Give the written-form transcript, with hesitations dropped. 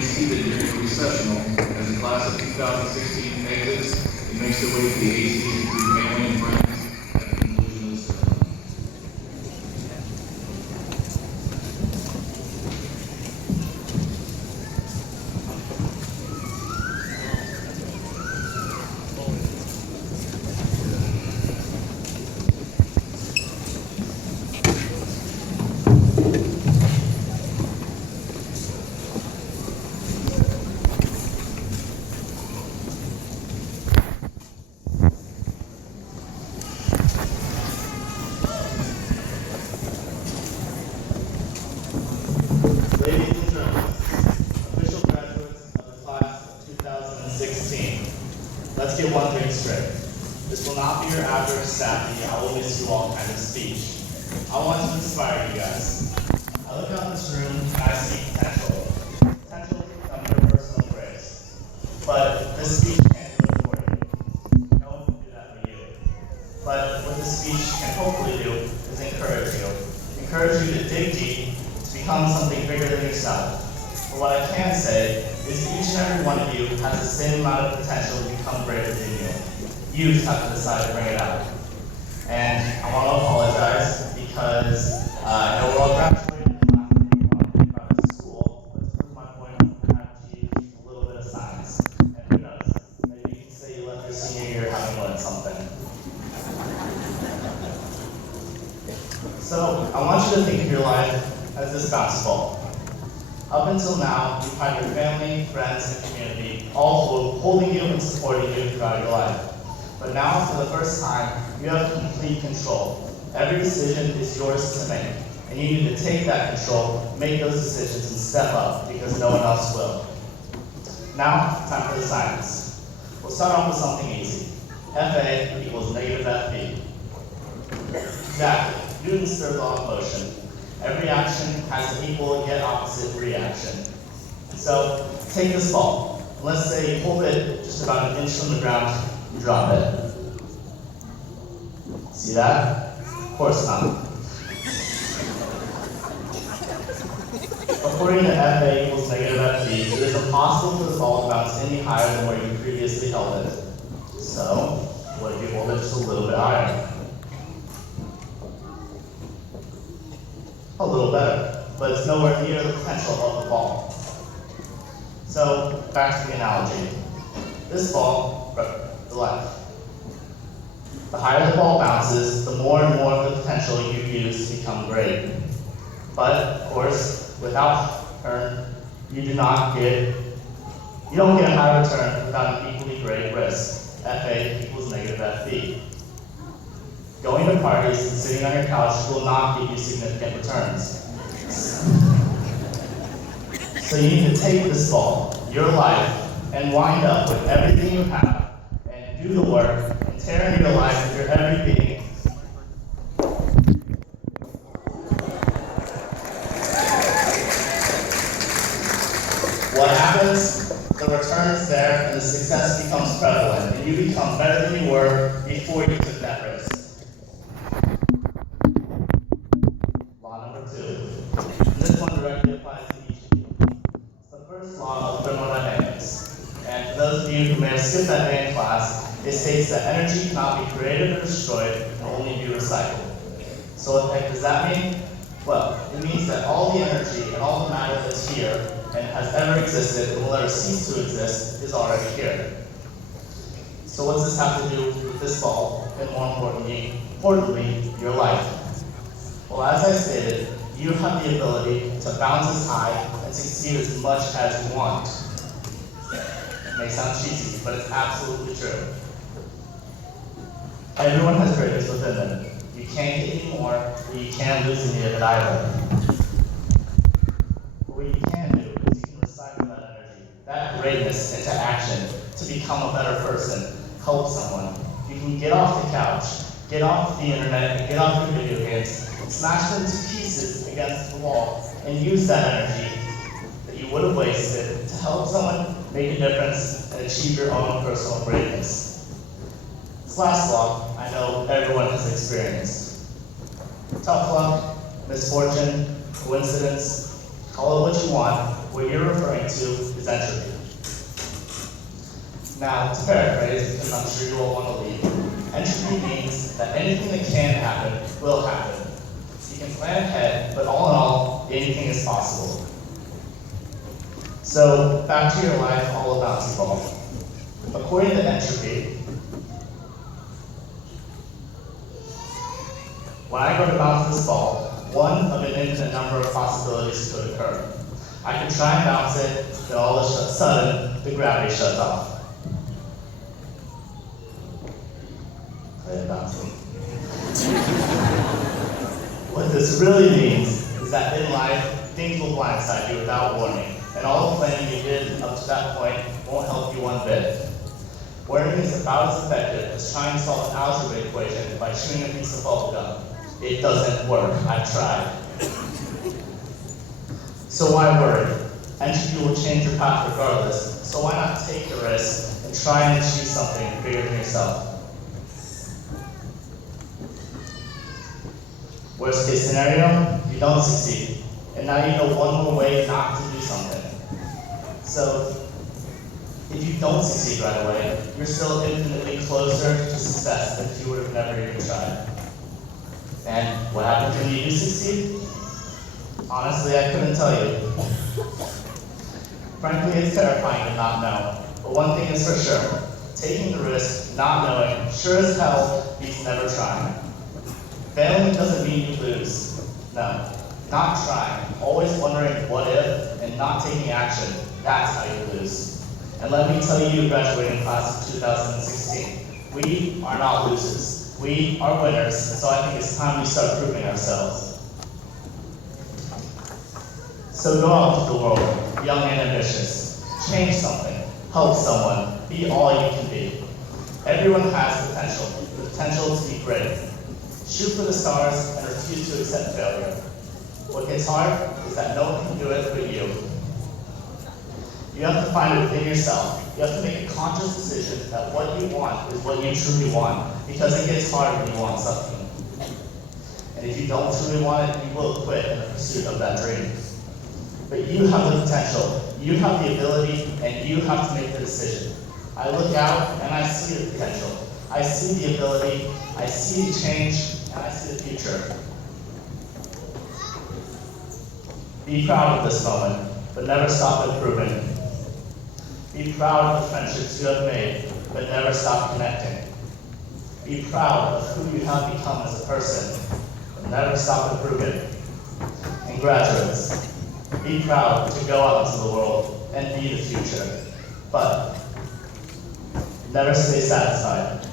remain seated during the recessional as the class of 2016 exits and makes their way to the AC through family and friends at the conclusion of the ceremony. Ladies and gentlemen, official graduates of the class of 2016, let's get one thing straight. This will not be your average sappy, I will miss you all kind of speech. I want to inspire you guys. I look out this room and I see potential. Potential to become your personal grace. But this speech can't do it for you. No one can do that for you. But what this speech can hopefully do is encourage you. Encourage you to dig deep, become something bigger than yourself. But what I can say is each and every one of you has the same amount of potential to become greater than you. You just have to decide to bring it out. And I want to apologize because I know we're all graduating from private school, but to prove my point, I have to use a little bit of science. And who knows, maybe you can say you left your senior year having learned something. So I want you to think of your life as this bounce ball. Up until now, you've had your family, friends, and community all holding you and supporting you throughout your life. But now, for the first time, you have complete control. Every decision is yours to make, and you need to take that control, make those decisions, and step up, because no one else will. Now, time for the science. We'll start off with something easy. Fa equals negative Fb. Exactly. Newton's third law of motion. Every action has an equal yet opposite reaction. So take this ball. Let's say you hold it just about an inch from the ground and drop it. See that? Of course not. According to Fa equals negative Fb, it is impossible for the ball to bounce any higher than where you previously held it. So what if you hold it just a little bit higher? A little better, but it's nowhere near the potential of the ball. So, back to the analogy. This ball, the left. The higher the ball bounces, the more and more of the potential you use to become great. But, of course, without return, you don't get a high return without an equally great risk. Fa equals negative Fb. Going to parties and sitting on your couch will not give you significant returns. So you need to take this ball, your life, and wind up with everything you have, and do the work, and tear into your life with your every being. What happens? The return is there, and the success becomes prevalent, and you become better than you were before you took that risk. This one directly applies to each of you. It's the first law of thermodynamics. And for those of you who may have skipped that day in class, it states that energy cannot be created or destroyed and only be recycled. So what the heck does that mean? Well, it means that all the energy and all the matter that's here and has ever existed and will ever cease to exist is already here. So what does this have to do with this ball and more importantly, your life? Well, as I stated, you have the ability to bounce as high and succeed as much as you want. It may sound cheesy, but it's absolutely true. Everyone has greatness within them. You can't get any more, but you can't lose any of it either. But what you can do is you can recycle that energy, that greatness, into action to become a better person, help someone. You can get off the couch, get off the internet, and get off your video games, smash them to pieces against the wall, and use that energy that you would have wasted to help someone make a difference and achieve your own personal greatness. This last law, I know everyone has experienced. Tough luck, misfortune, coincidence, call it what you want, what you're referring to is entropy. Now, to paraphrase, because I'm sure you all want to leave, entropy means that anything that can happen will happen. You can plan ahead, but all in all, anything is possible. So, back to your life, all about bouncy ball. According to entropy, when I go to bounce this ball, one of an infinite number of possibilities could occur. I could try and bounce it, then all of a sudden, the gravity shuts off. What this really means is that in life, things will blindside you without warning, and all the planning you did up to that point won't help you one bit. Warning is about as effective as trying to solve an algebra equation by chewing a piece of bubble gum. It doesn't work. I've tried. So why worry? Entropy will change your path regardless, so why not take a risk and try and achieve something bigger than yourself? Worst case scenario, you don't succeed. And now you know one more way not to do something. So, if you don't succeed right away, you're still infinitely closer to success than if you would have never even tried. And what happens when you do succeed? Honestly, I couldn't tell you. Frankly, it's terrifying to not know. But one thing is for sure, taking the risk, not knowing, sure as hell beats never trying. Failing doesn't mean you lose. No, not trying, always wondering what if, and not taking action, that's how you lose. And let me tell you, graduating class of 2016, we are not losers. We are winners, and so I think it's time we start proving ourselves. So go out into the world, young and ambitious. Change something, help someone, be all you can be. Everyone has potential, the potential to be great. Shoot for the stars and refuse to accept failure. What gets hard is that no one can do it but you. You have to find it within yourself. You have to make a conscious decision that what you want is what you truly want, because it gets hard when you want something. And if you don't truly want it, you will quit in the pursuit of that dream. But you have the potential, you have the ability, and you have to make the decision. I look out and I see the potential. I see the ability, I see the change, and I see the future. Be proud of this moment, but never stop improving. Be proud of the friendships you have made, but never stop connecting. Be proud of who you have become as a person, but never stop improving. And graduates, be proud to go out into the world and be the future, but never stay satisfied.